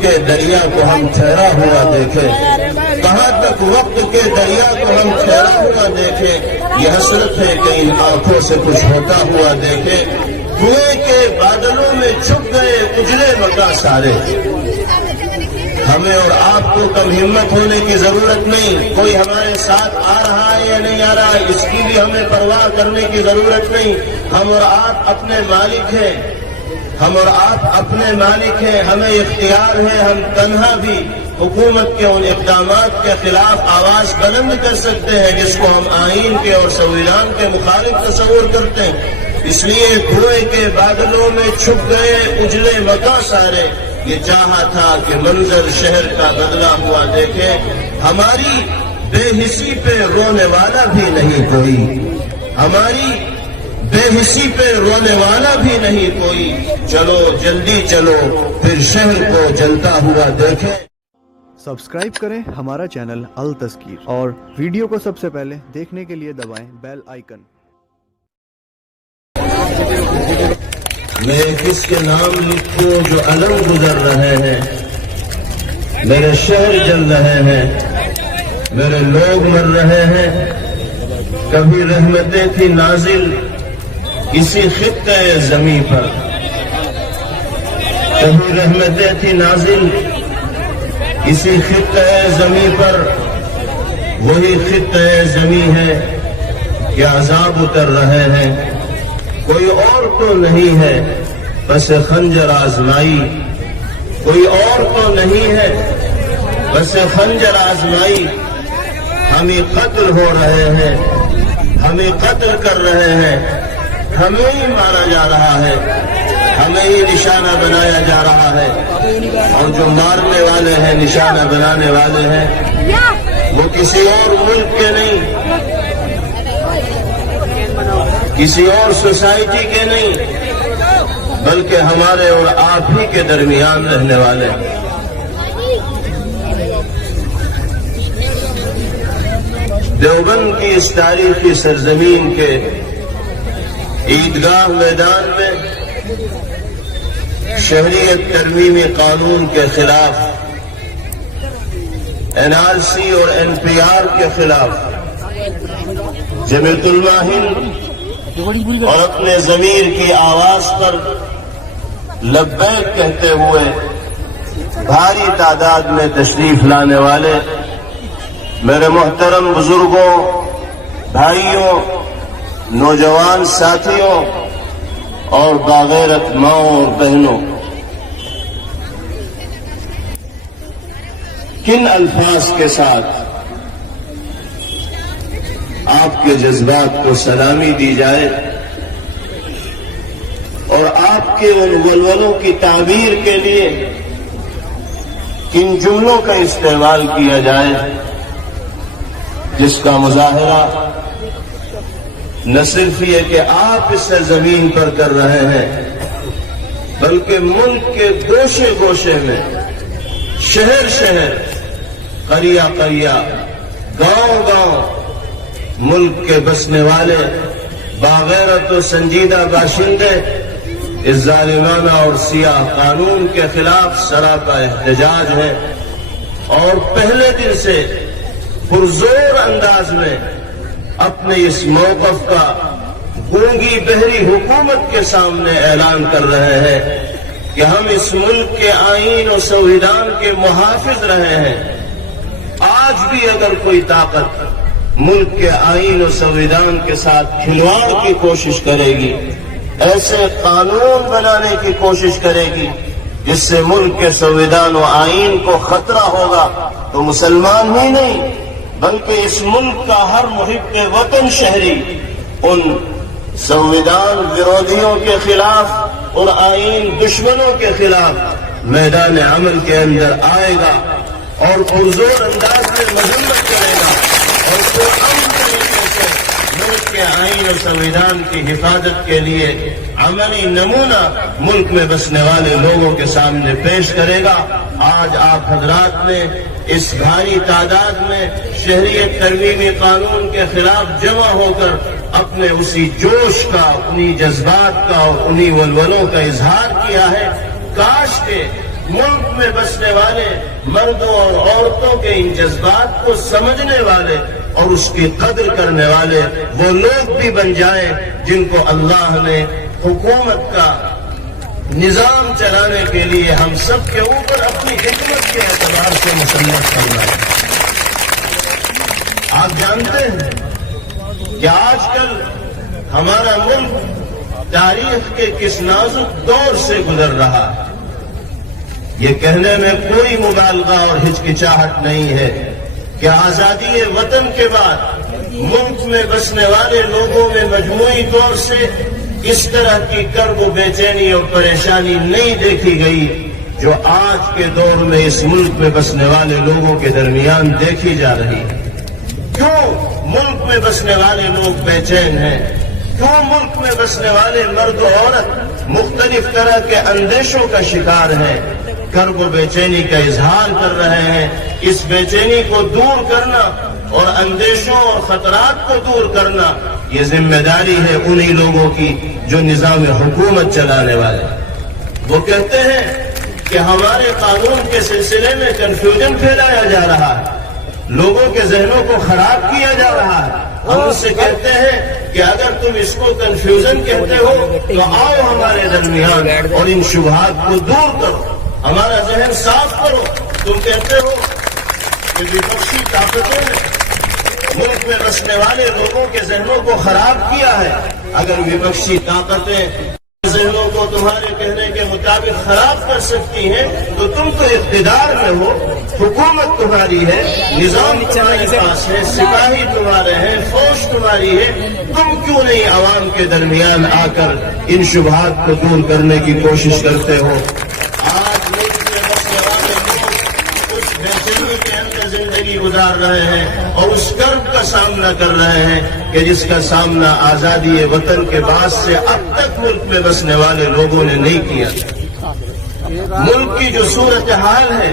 کے دریا کو ہم ٹھہرا ہوا دیکھیں، کہاں تک وقت کے دریا کو ہم ٹھہرا ہوا دیکھیں، یہ حسرت ہے کہ ان آنکھوں سے کچھ ہوتا ہوا دیکھیں۔ کنویں کے بادلوں میں چھپ گئے اجڑے مکان سارے، ہمیں اور آپ کو کم ہمت ہونے کی ضرورت نہیں، کوئی ہمارے ساتھ آ رہا ہے یا نہیں آ رہا ہے اس کی بھی ہمیں پرواہ کرنے کی ضرورت نہیں۔ ہم اور آپ اپنے مالک ہیں، ہم اور آپ اپنے مالک ہیں، ہمیں اختیار ہے، ہم تنہا بھی حکومت کے ان اقدامات کے خلاف آواز بلند کر سکتے ہیں جس کو ہم آئین کے اور سنویدھان کے مخالف تصور کرتے ہیں۔ اس لیے کنویں کے بادلوں میں چھپ گئے اجلے مکان سارے، یہ چاہا تھا کہ منظر شہر کا بدلا ہوا دیکھے، ہماری بے حسی پہ رونے والا بھی نہیں کوئی، ہماری بے حسی پہ رونے والا بھی نہیں کوئی، چلو جلدی چلو پھر شہر کو جلتا ہوا دیکھیں۔ سبسکرائب کریں ہمارا چینل التذکیر اور ویڈیو کو سب سے پہلے دیکھنے کے لیے دبائیں بیل آئیکن۔ میں کس کے نام لکھوں جو علم گزر رہے ہیں، میرے شہر جل رہے ہیں، میرے لوگ مر رہے ہیں۔ کبھی رحمتیں تھی نازل اسی خطے زمیں پر، کبھی رحمتیں تھی نازل اسی خطے زمیں پر، وہی خطے زمیں ہے کہ عذاب اتر رہے ہیں۔ کوئی اور تو نہیں ہے بس خنجر آزمائی، کوئی اور تو نہیں ہے بس خنجر آزمائی، ہمیں قتل ہو رہے ہیں، ہمیں قتل کر رہے ہیں، ہمیں ہی مارا جا رہا ہے، ہمیں ہی نشانہ بنایا جا رہا ہے، اور جو مارنے والے ہیں نشانہ بنانے والے ہیں وہ کسی اور ملک کے نہیں، کسی اور سوسائٹی کے نہیں، بلکہ ہمارے اور آپ ہی کے درمیان رہنے والے۔ دیوبند کی اس تاریخی سرزمین کے عیدگاہ میدان میں شہریت ترمیمی قانون کے خلاف، NRC اور NPR کے خلاف جمعیت علماء ہند اور اپنے ضمیر کی آواز پر لبیک کہتے ہوئے بھاری تعداد میں تشریف لانے والے میرے محترم بزرگوں، بھائیوں، نوجوان ساتھیوں اور باغیرت ماؤں اور بہنوں، کن الفاظ کے ساتھ آپ کے جذبات کو سلامی دی جائے اور آپ کے ان ولولوں کی تعبیر کے لیے کن جملوں کا استعمال کیا جائے جس کا مظاہرہ نہ صرف یہ کہ آپ اس سرزمین پر کر رہے ہیں بلکہ ملک کے گوشے گوشے میں، شہر شہر، قریہ قریہ، گاؤں گاؤں ملک کے بسنے والے باغیرت و سنجیدہ باشندے اس ظالمانہ اور سیاہ قانون کے خلاف سراپا احتجاج ہے، اور پہلے دن سے پرزور انداز میں اپنے اس موقف کا گونگی بہری حکومت کے سامنے اعلان کر رہے ہیں کہ ہم اس ملک کے آئین و سنویدھان کے محافظ رہے ہیں۔ آج بھی اگر کوئی طاقت ملک کے آئین و سنویدھان کے ساتھ کھلواڑ کی کوشش کرے گی، ایسے قانون بنانے کی کوشش کرے گی جس سے ملک کے سنویدھان و آئین کو خطرہ ہوگا، تو مسلمان ہی نہیں بلکہ اس ملک کا ہر محب وطن شہری ان سنویدھان ویرودھیوں کے خلاف، ان آئین دشمنوں کے خلاف میدان عمل کے اندر آئے گا اور پرزور انداز میں مذمت کرے گا، اور پرامن طریقے سے ملک کے آئین اور سنویدھان کی حفاظت کے لیے عملی نمونہ ملک میں بسنے والے لوگوں کے سامنے پیش کرے گا۔ آج آپ حضرات نے اس بھاری تعداد میں شہریت ترمیمی قانون کے خلاف جمع ہو کر اپنے اسی جوش کا، اپنی جذبات کا اور انہی ولولوں کا اظہار کیا ہے۔ کاش کہ ملک میں بسنے والے مردوں اور عورتوں کے ان جذبات کو سمجھنے والے اور اس کی قدر کرنے والے وہ لوگ بھی بن جائیں جن کو اللہ نے حکومت کا نظام چلانے کے لیے ہم سب کے اوپر اپنی حکمت کے اعتبار سے مسلط کرنا ہے۔ آپ جانتے ہیں کہ آج کل ہمارا ملک تاریخ کے کس نازک دور سے گزر رہا ہے۔ یہ کہنے میں کوئی مبالغہ اور ہچکچاہٹ نہیں ہے کہ آزادی وطن کے بعد ملک میں بسنے والے لوگوں میں مجموعی طور سے اس طرح کی کرب و بے چینی اور پریشانی نہیں دیکھی گئی جو آج کے دور میں اس ملک میں بسنے والے لوگوں کے درمیان دیکھی جا رہی ہے۔ کیوں ملک میں بسنے والے لوگ بے چین ہیں؟ کیوں ملک میں بسنے والے مرد و عورت مختلف طرح کے اندیشوں کا شکار ہیں، کرب و بے چینی کا اظہار کر رہے ہیں؟ اس بے چینی کو دور کرنا اور اندیشوں اور خطرات کو دور کرنا یہ ذمہ داری ہے انہی لوگوں کی جو نظام حکومت چلانے والے۔ وہ کہتے ہیں کہ ہمارے قانون کے سلسلے میں کنفیوژن پھیلایا جا رہا ہے، لوگوں کے ذہنوں کو خراب کیا جا رہا ہے۔ ہم ان سے کہتے ہیں کہ اگر تم اس کو کنفیوژن کہتے ہو تو آؤ ہمارے درمیان اور ان شبہات کو دور کرو، ہمارا ذہن صاف کرو۔ تم کہتے ہو کہ وپکشی طاقتوں نے ملک میں بسنے والے لوگوں کے ذہنوں کو خراب کیا ہے۔ اگر وپکشی طاقتیں ذہنوں کو تمہارے کہنے کے مطابق خراب کر سکتی ہیں تو تم تو اقتدار میں ہو، حکومت تمہاری ہے، نظام تمہارے پاس ہے، سپاہی تمہارے ہیں، فوج تمہاری ہے، تم کیوں نہیں عوام کے درمیان آ کر ان شبہات کو دور کرنے کی کوشش کرتے ہو؟ آج ملک میں بسنے والے لوگ اس بے چینی کے اندر زندگی گزار رہے ہیں اور اس کرب کا سامنا کر رہے ہیں کہ جس کا سامنا آزادی وطن کے بعد سے اب تک ملک میں بسنے والے لوگوں نے نہیں کیا۔ ملک کی جو صورتحال ہے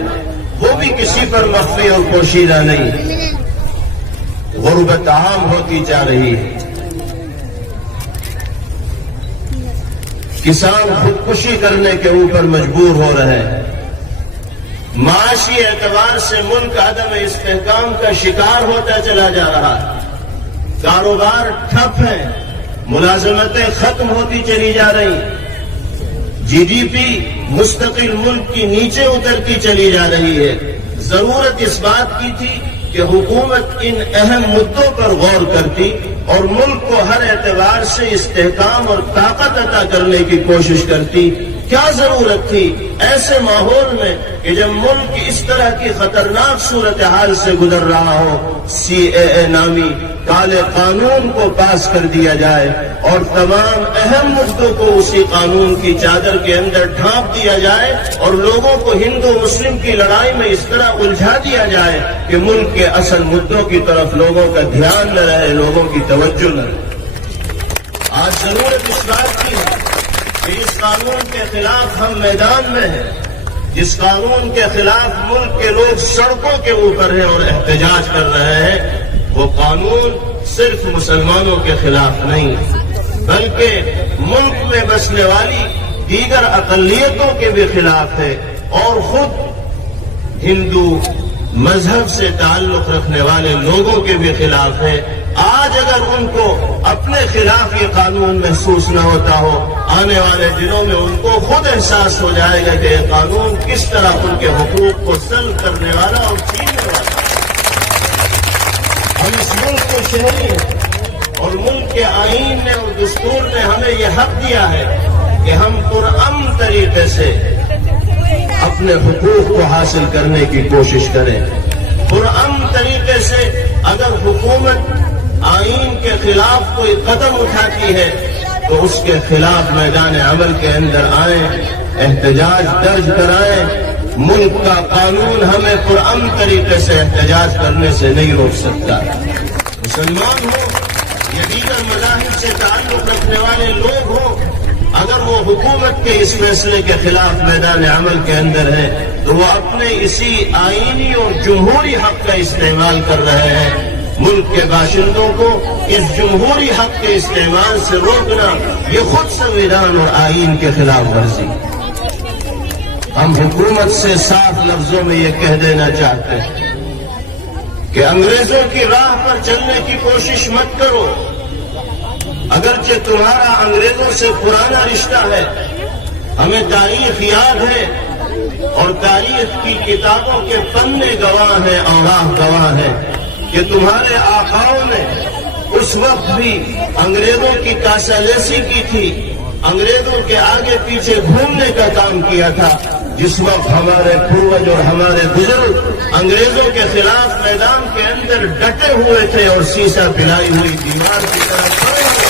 وہ بھی کسی پر مخفی اور پوشیدہ نہیں، غربت عام ہوتی جا رہی ہے، کسان خودکشی کرنے کے اوپر مجبور ہو رہے ہیں، معاشی اعتبار سے ملک عدم استحکام کا شکار ہوتا چلا جا رہا ہے، کاروبار ٹھپ ہیں، ملازمتیں ختم ہوتی چلی جا رہی، جی ڈی پی مستقل ملک کی نیچے اترتی چلی جا رہی ہے۔ ضرورت اس بات کی تھی کہ حکومت ان اہم مدوں پر غور کرتی اور ملک کو ہر اعتبار سے استحکام اور طاقت عطا کرنے کی کوشش کرتی۔ کیا ضرورت تھی ایسے ماحول میں کہ جب ملک اس طرح کی خطرناک صورتحال سے گزر رہا ہو CAA نامی کالے قانون کو پاس کر دیا جائے اور تمام اہم مدوں کو اسی قانون کی چادر کے اندر ڈھانپ دیا جائے اور لوگوں کو ہندو مسلم کی لڑائی میں اس طرح الجھا دیا جائے کہ ملک کے اصل مدوں کی طرف لوگوں کا دھیان نہ رہے، لوگوں کی توجہ نہ رہے۔ آج ضرورت اس بات کی ہے کہ اس قانون کے خلاف ہم میدان میں ہیں، جس قانون کے خلاف ملک کے لوگ سڑکوں کے اوپر ہیں اور احتجاج کر رہے ہیں، وہ قانون صرف مسلمانوں کے خلاف نہیں بلکہ ملک میں بسنے والی دیگر اقلیتوں کے بھی خلاف ہے اور خود ہندو مذہب سے تعلق رکھنے والے لوگوں کے بھی خلاف ہے۔ آج اگر ان کو اپنے خلاف یہ قانون محسوس نہ ہوتا ہو، آنے والے دنوں میں ان کو خود احساس ہو جائے گا کہ یہ قانون کس طرح ان کے حقوق کو سلب کرنے والا اور چھیننے والا۔ ہم اس ملک کو شہری ہیں اور ملک کے آئین نے اور دستور نے ہمیں یہ حق دیا ہے کہ ہم پرامن طریقے سے اپنے حقوق کو حاصل کرنے کی کوشش کریں۔ پرامن طریقے سے اگر حکومت آئین کے خلاف کوئی قدم اٹھاتی ہے تو اس کے خلاف میدان عمل کے اندر آئیں، احتجاج درج کرائیں۔ ملک کا قانون ہمیں پرامن طریقے سے احتجاج کرنے سے نہیں روک سکتا۔ مسلمان ہو یا دیگر مذاہب سے تعلق رکھنے والے لوگ ہوں، اگر وہ حکومت کے اس فیصلے کے خلاف میدان عمل کے اندر ہے تو وہ اپنے اسی آئینی اور جمہوری حق کا استعمال کر رہے ہیں۔ ملک کے باشندوں کو اس جمہوری حق کے استعمال سے روکنا یہ خود سنویدھان اور آئین کے خلاف ورزی۔ ہم حکومت سے صاف لفظوں میں یہ کہہ دینا چاہتے ہیں کہ انگریزوں کی راہ پر چلنے کی کوشش مت کرو. اگرچہ تمہارا انگریزوں سے پرانا رشتہ ہے، ہمیں تاریخ یاد ہے اور تاریخ کی کتابوں کے پنے گواہ ہیں، اوراق گواہ ہیں کہ تمہارے آقاؤں نے اس وقت بھی انگریزوں کی کاسالیسی کی تھی، انگریزوں کے آگے پیچھے گھومنے کا کام کیا تھا. جس وقت ہمارے پوروج اور ہمارے بزرگ انگریزوں کے خلاف میدان کے اندر ڈٹے ہوئے تھے اور سیسا پلائی ہوئی دیوار کی طرف کھڑے ہوئے،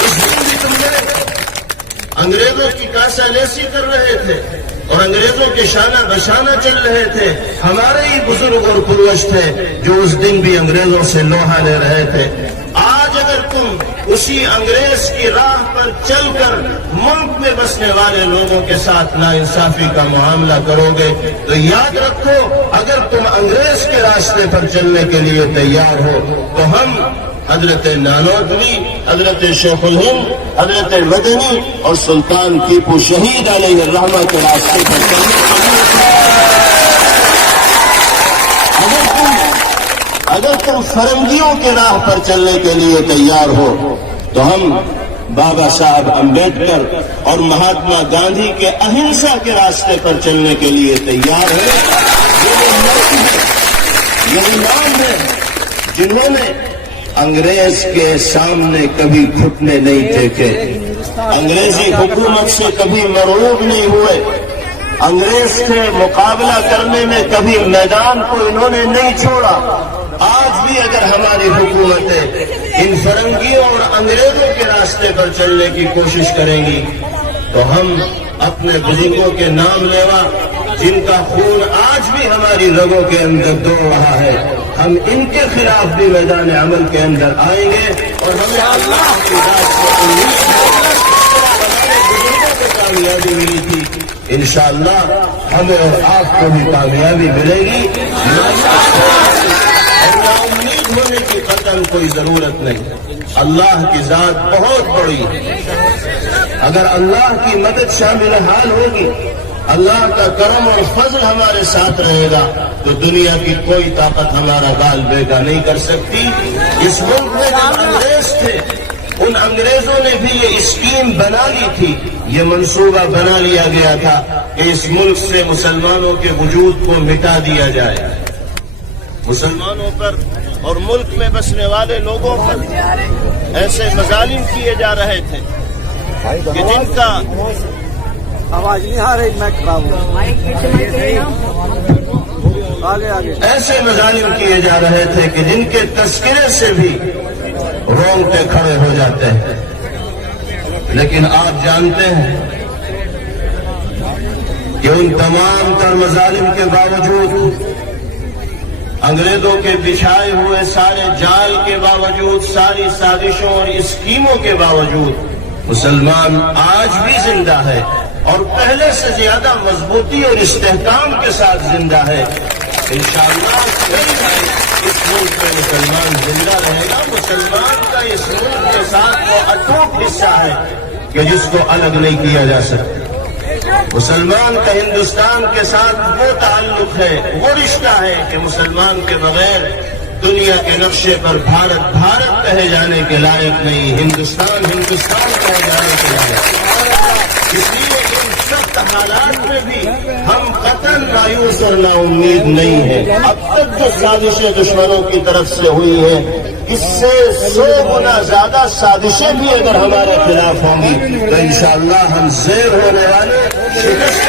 اس دن بھی تم نے انگریزوں کی کاسالیسی کر رہے تھے اور انگریزوں کے شانہ بشانہ چل رہے تھے. ہمارے ہی بزرگ اور پروج تھے جو اس دن بھی انگریزوں سے لوہا لے رہے تھے. آج اگر تم اسی انگریز کی راہ پر چل کر ملک میں بسنے والے لوگوں کے ساتھ ناانصافی کا معاملہ کرو گے تو یاد رکھو، اگر تم انگریز کے راستے پر چلنے کے لیے تیار ہو تو ہم حضرت نانوتوی، حضرت شیخ الہند، حضرت مدنی اور سلطان ٹیپو شہید علیہ الرحمہ کے راستے پر چلنے کے لیے اگر تم فرنگیوں کے راہ پر چلنے کے لیے تیار ہو تو ہم بابا صاحب امبیڈکر اور مہاتما گاندھی کے اہنسا کے راستے پر چلنے کے لیے تیار ہیں. یہ نام ہے جنہوں نے انگریز کے سامنے کبھی گھٹنے نہیں ٹیکے، انگریزی حکومت سے کبھی مرعوب نہیں ہوئے، انگریز سے مقابلہ کرنے میں کبھی میدان کو انہوں نے نہیں چھوڑا. آج بھی اگر ہماری حکومتیں ان فرنگیوں اور انگریزوں کے راستے پر چلنے کی کوشش کریں گی تو ہم اپنے بزرگوں کے نام لیوا جن کا خون آج بھی ہماری رگوں کے اندر دوڑ رہا ہے، ہم ان کے خلاف بھی میدان عمل کے اندر آئیں گے اور ہمیں اللہ کی ذات سے امید ہے. ہمارے بزرگوں کو کامیابی ملی تھی، انشاءاللہ ہمیں اور آپ کو بھی کامیابی ملے گی. امید ہونے کی قطعاً کوئی ضرورت نہیں. اللہ کی ذات بہت بڑی ہے. اگر اللہ کی مدد شامل حال ہوگی، اللہ کا کرم اور فضل ہمارے ساتھ رہے گا تو دنیا کی کوئی طاقت ہمارا گال بیگا نہیں کر سکتی. اس ملک میں جو انگریز تھے ان انگریزوں نے بھی یہ اسکیم بنا لی تھی، یہ منصوبہ بنا لیا گیا تھا کہ اس ملک سے مسلمانوں کے وجود کو مٹا دیا جائے. مسلمانوں پر اور ملک میں بسنے والے لوگوں پر ایسے مظالم کیے جا رہے تھے کہ جن کا آواز نہیں آ رہی، میں ایسے مظالم کیے جا رہے تھے کہ جن کے تذکرے سے بھی رونگٹے کھڑے ہو جاتے ہیں. لیکن آپ جانتے ہیں کہ ان تمام تر مظالم کے باوجود، انگریزوں کے بچھائے ہوئے سارے جال کے باوجود، ساری سازشوں اور اسکیموں کے باوجود مسلمان آج بھی زندہ ہے اور پہلے سے زیادہ مضبوطی اور استحکام کے ساتھ زندہ ہے. انشاءاللہ اس ملک میں مسلمان زندہ رہے گا. مسلمان کا اس ملک کے ساتھ وہ اٹوٹ حصہ ہے کہ جس کو الگ نہیں کیا جا سکتا. مسلمان کا ہندوستان کے ساتھ وہ تعلق ہے، وہ رشتہ ہے کہ مسلمان کے بغیر دنیا کے نقشے پر بھارت بھارت کہے جانے کے لائق نہیں، ہندوستان ہندوستان کہے جانے کے لائق. اس لیے ان سخت حالات میں بھی ہم قطعاً مایوس اور نا امید نہیں ہیں. اب تک جو سازشیں دشمنوں کی طرف سے ہوئی ہیں اس سے 100 گنا زیادہ سازشیں بھی اگر ہمارے خلاف ہوں گی تو انشاءاللہ ہم زیر ہونے والے، شکست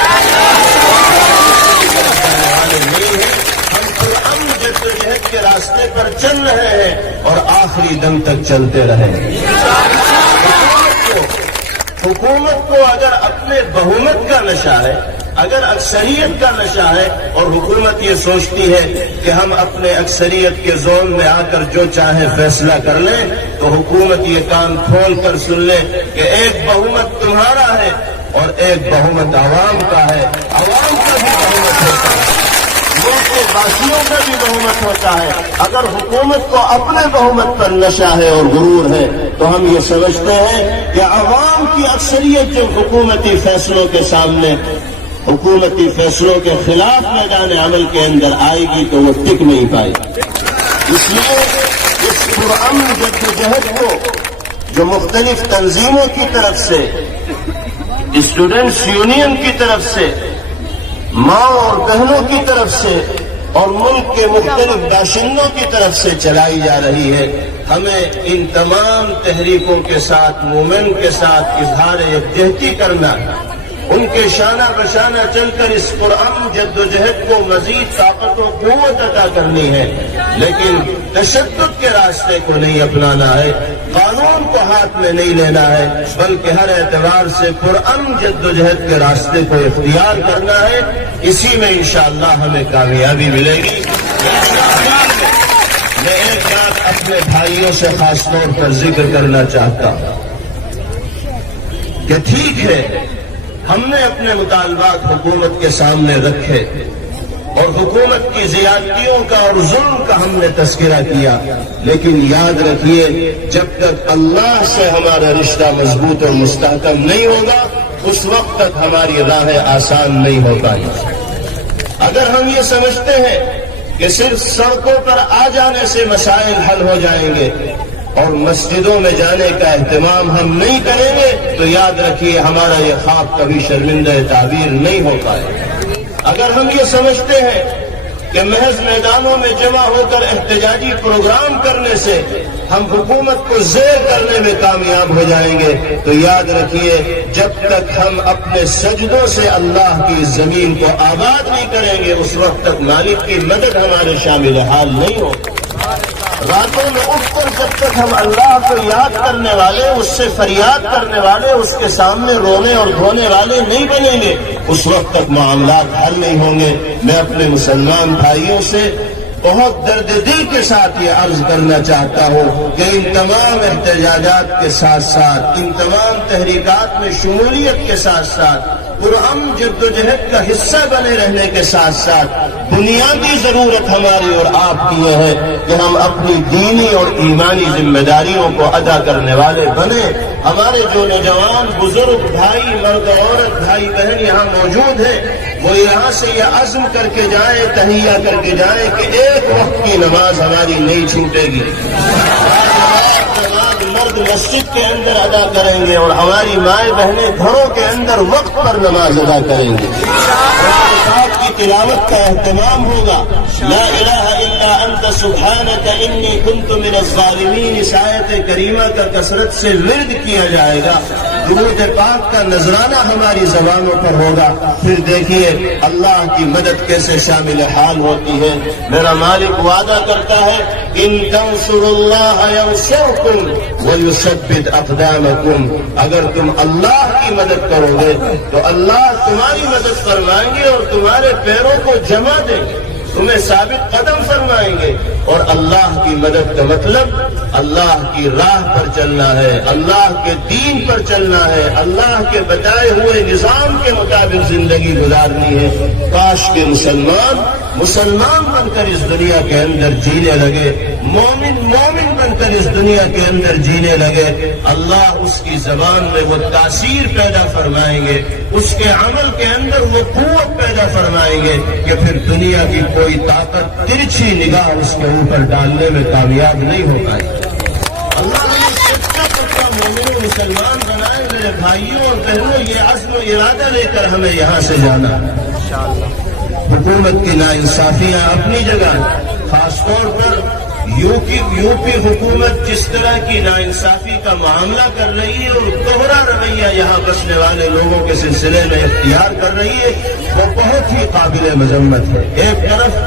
والے نہیں ہیں. ہم پرامن جدوجہد کے راستے پر چل رہے ہیں اور آخری دم تک چلتے رہیں گے. حکومت کو اگر اپنے بہومت کا نشہ ہے، اگر اکثریت کا نشہ ہے اور حکومت یہ سوچتی ہے کہ ہم اپنے اکثریت کے زون میں آ کر جو چاہے فیصلہ کر لیں تو حکومت یہ کان کھول کر سن لے کہ ایک بہومت تمہارا ہے اور ایک بہومت عوام کا ہے. عوام کا بھی بہومت ہوتا ہے ملک کے باشندوں کا بھی بہومت ہوتا ہے. اگر حکومت کو اپنے بہومت پر نشہ ہے اور غرور ہے تو ہم یہ سمجھتے ہیں کہ عوام کی اکثریت جب حکومتی فیصلوں کے سامنے حکومتی فیصلوں کے خلاف میدان عمل کے اندر آئے گی تو وہ ٹک نہیں پائے گی. اس لیے اس پرامن جدوجہد کو جو مختلف تنظیموں کی طرف سے، اسٹوڈنٹس یونین کی طرف سے، ماں اور بہنوں کی طرف سے اور ملک کے مختلف باشندوں کی طرف سے چلائی جا رہی ہے، ہمیں ان تمام تحریکوں کے ساتھ موومنٹ کے ساتھ اظہار یکجہتی کرنا، ان کے شانہ بشانہ چل کر اس پرامن جدوجہد کو مزید طاقت و قوت عطا کرنی ہے. لیکن تشدد کے راستے کو نہیں اپنانا ہے، قانون کو ہاتھ میں نہیں لینا ہے، بلکہ ہر اعتبار سے پرامن جدوجہد کے راستے کو اختیار کرنا ہے. اسی میں انشاءاللہ ہمیں کامیابی ملے گی. میں ایک بات اپنے بھائیوں سے خاص طور پر ذکر کرنا چاہتا ہوں کہ ٹھیک ہے، ہم نے اپنے مطالبات حکومت کے سامنے رکھے اور حکومت کی زیادتیوں کا اور ظلم کا ہم نے تذکرہ کیا، لیکن یاد رکھیے جب تک اللہ سے ہمارا رشتہ مضبوط اور مستحکم نہیں ہوگا اس وقت تک ہماری راہ آسان نہیں ہو پائے. اگر ہم یہ سمجھتے ہیں کہ صرف سڑکوں پر آ جانے سے مسائل حل ہو جائیں گے اور مسجدوں میں جانے کا اہتمام ہم نہیں کریں گے تو یاد رکھیے ہمارا یہ خواب کبھی شرمندہ تعبیر نہیں ہو پائے. اگر ہم یہ سمجھتے ہیں کہ محض میدانوں میں جمع ہو کر احتجاجی پروگرام کرنے سے ہم حکومت کو زیر کرنے میں کامیاب ہو جائیں گے تو یاد رکھیے جب تک ہم اپنے سجدوں سے اللہ کی زمین کو آباد نہیں کریں گے اس وقت تک مالک کی مدد ہمارے شامل حال نہیں ہوگی. راتوں میں اٹھ کر جب تک ہم اللہ کو یاد کرنے والے، اس سے فریاد کرنے والے، اس کے سامنے رونے اور دھونے والے نہیں بنیں گے اس وقت تک معاملات حل نہیں ہوں گے. میں اپنے مسلمان بھائیوں سے بہت درد دل کے ساتھ یہ عرض کرنا چاہتا ہوں کہ ان تمام احتجاجات کے ساتھ ساتھ، ان تمام تحریکات میں شمولیت کے ساتھ ساتھ، پرامن جدوجہد کا حصہ بنے رہنے کے ساتھ ساتھ بنیادی ضرورت ہماری اور آپ کی یہ ہے کہ ہم اپنی دینی اور ایمانی ذمہ داریوں کو ادا کرنے والے بنے. ہمارے جو نوجوان بزرگ بھائی، مرد عورت، بھائی بہن یہاں موجود ہیں وہ یہاں سے یہ عزم کر کے جائیں، تہیہ کر کے جائیں کہ ایک وقت کی نماز ہماری نہیں چھوٹے گی. مرد مسجد کے اندر ادا کریں گے اور ہماری مائیں بہنیں گھروں کے اندر وقت پر نماز ادا کریں گے. کتاب کی تلاوت کا اہتمام ہوگا. لا الہ الا انت سبحانک انی کنت من الظالمین اس آیت کریمہ کا کثرت سے ورد کیا جائے گا. درود پاک کا نذرانہ ہماری زبانوں پر ہوگا. پھر دیکھیے اللہ کی مدد کیسے شامل حال ہوتی ہے. میرا مالک وعدہ کرتا ہے ان تنصروا اللہ ینصرکم وَيُثَبِّتْ أَقْدَامَكُمْ. اگر تم اللہ کی مدد کرو گے تو اللہ تمہاری مدد فرمائیں گے اور تمہارے پیروں کو جما دیں گے، تمہیں ثابت قدم فرمائیں گے. اور اللہ کی مدد کا مطلب اللہ کی راہ پر چلنا ہے، اللہ کے دین پر چلنا ہے، اللہ کے بتائے ہوئے نظام کے مطابق زندگی گزارنی ہے. کاش کے مسلمان بن کر اس دنیا کے اندر جینے لگے، مومن بن کر اس دنیا کے اندر جینے لگے. اللہ اس کی زبان میں وہ تاثیر پیدا فرمائیں گے، اس کے عمل کے اندر وہ قوت پیدا فرمائیں گے کہ پھر دنیا کی کوئی طاقت ترچھی نگاہ اس کے اوپر ڈالنے میں کامیاب نہیں ہو پائے. اللہ نے سچا پکا مومن مسلمان بنائے. میرے بھائیوں اور بہنوں یہ عزم و ارادہ لے کر ہمیں یہاں سے جانا. حکومت کی ناانصافیاں اپنی جگہ، خاص طور پر یو پی حکومت جس طرح کی ناانصافی کا معاملہ کر رہی ہے اور دوہرا رویہ یہاں بسنے والے لوگوں کے سلسلے میں اختیار کر رہی ہے وہ بہت ہی قابل مذمت ہے. ایک طرف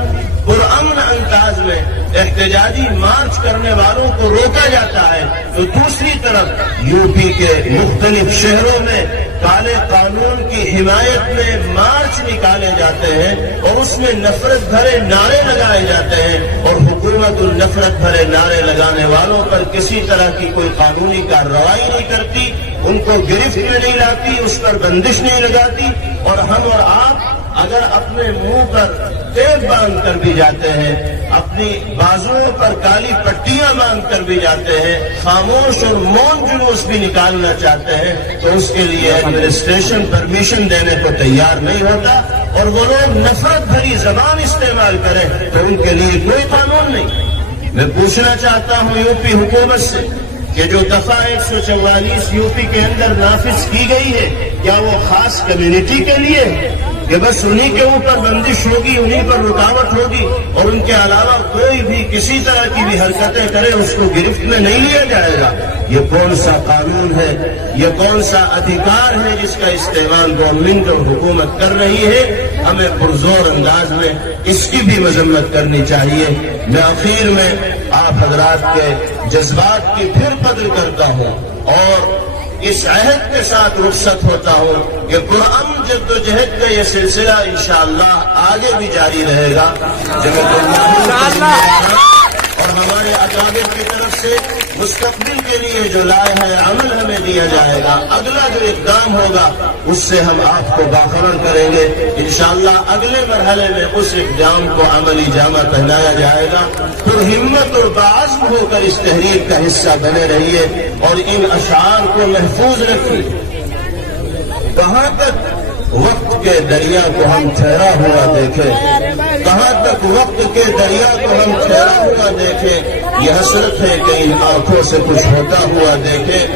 پرامن انداز میں احتجاجی مارچ کرنے والوں کو روکا جاتا ہے تو دوسری طرف یو پی کے مختلف شہروں میں کالے قانون کی حمایت میں مارچ نکالے جاتے ہیں اور اس میں نفرت بھرے نعرے لگائے جاتے ہیں اور حکومت ان نفرت بھرے نعرے لگانے والوں پر کسی طرح کی کوئی قانونی کارروائی نہیں کرتی، ان کو گرفت میں نہیں لاتی، اس پر بندش نہیں لگاتی. اور ہم اور آپ اگر اپنے منہ پر ٹیپ باندھ کر بھی جاتے ہیں، اپنی بازوؤں پر کالی پٹیاں باندھ کر بھی جاتے ہیں، خاموش اور مون جلوس بھی نکالنا چاہتے ہیں، تو اس کے لیے ایڈمنسٹریشن پرمیشن دینے کو تیار نہیں ہوتا، اور وہ لوگ نفرت بھری زبان استعمال کریں تو ان کے لیے کوئی قانون نہیں۔ میں پوچھنا چاہتا ہوں یوپی حکومت سے کہ جو دفعہ 144 یوپی کے اندر نافذ کی گئی ہے، کیا وہ خاص کمیونٹی کے لیے کہ بس انہی کے اوپر بندش ہوگی، انہی پر رکاوٹ ہوگی، اور ان کے علاوہ کوئی بھی کسی طرح کی بھی حرکتیں کرے اس کو گرفت میں نہیں لیا جائے گا؟ یہ کون سا قانون ہے، یہ کون سا ادھیکار ہے جس کا استعمال گورنمنٹ اور حکومت کر رہی ہے؟ ہمیں پرزور انداز میں اس کی بھی مذمت کرنی چاہیے۔ میں آخر میں آپ حضرات کے جذبات کی پھر قدر کرتا ہوں اور اس عہد کے ساتھ رخصت ہوتا ہوں کہ پرامن جدوجہد کا یہ سلسلہ انشاءاللہ آگے بھی جاری رہے گا۔ اور ہمارے اکابر کی طرف سے مستقبل کے لیے جو لائحہ عمل ہمیں دیا جائے گا، اگلا جو اقدام ہوگا اس سے ہم آپ کو باخبر کریں گے انشاءاللہ۔ اگلے مرحلے میں اس اقدام کو عملی جامہ پہنایا جائے گا۔ پھر ہمت اور باعزم ہو کر اس تحریک کا حصہ بنے رہیے اور ان اشعار کو محفوظ رکھیے۔ کہاں تک وقت کے دریا کو ہم ٹھہرا ہوا دیکھیں، کہاں تک وقت کے دریا کو ہم ٹھہرا ہوا دیکھیں، یہ حسرت ہے کہ ان آنکھوں سے کچھ ہوتا ہوا دیکھیں۔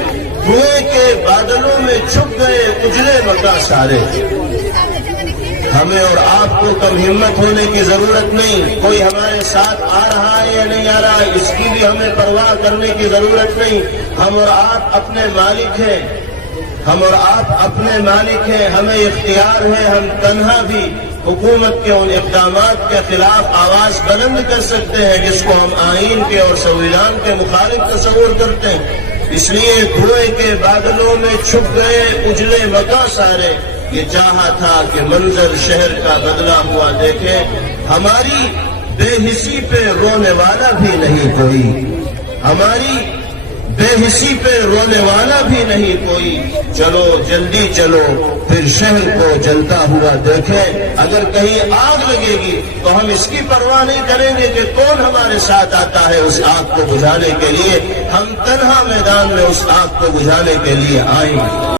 دھوئیں کے بادلوں میں چھپ گئے اجلے مکا سارے، ہمیں اور آپ کو کم ہمت ہونے کی ضرورت نہیں۔ کوئی ہمارے ساتھ آ رہا ہے یا نہیں آ رہا ہے اس کی بھی ہمیں پرواہ کرنے کی ضرورت نہیں۔ ہم اور آپ اپنے مالک ہیں، ہم اور آپ اپنے مالک ہیں، ہمیں اختیار ہے، ہم تنہا بھی حکومت کے ان اقدامات کے خلاف آواز بلند کر سکتے ہیں جس کو ہم آئین کے اور سنویدھان کے مخالف تصور کرتے ہیں۔ اس لیے دھوئیں کے بادلوں میں چھپ گئے اجلے مکا سارے، یہ چاہا تھا کہ منظر شہر کا بدلا ہوا دیکھے، ہماری بے حسی پہ رونے والا بھی نہیں کوئی، ہماری بے حسی پہ رونے والا بھی نہیں کوئی۔ چلو جلدی چلو پھر شہر کو جلتا ہوا دیکھیں، اگر کہیں آگ لگے گی تو ہم اس کی پرواہ نہیں کریں گے کہ کون ہمارے ساتھ آتا ہے اس آگ کو بجھانے کے لیے، ہم تنہا میدان میں اس آگ کو بجھانے کے لیے آئیں گے۔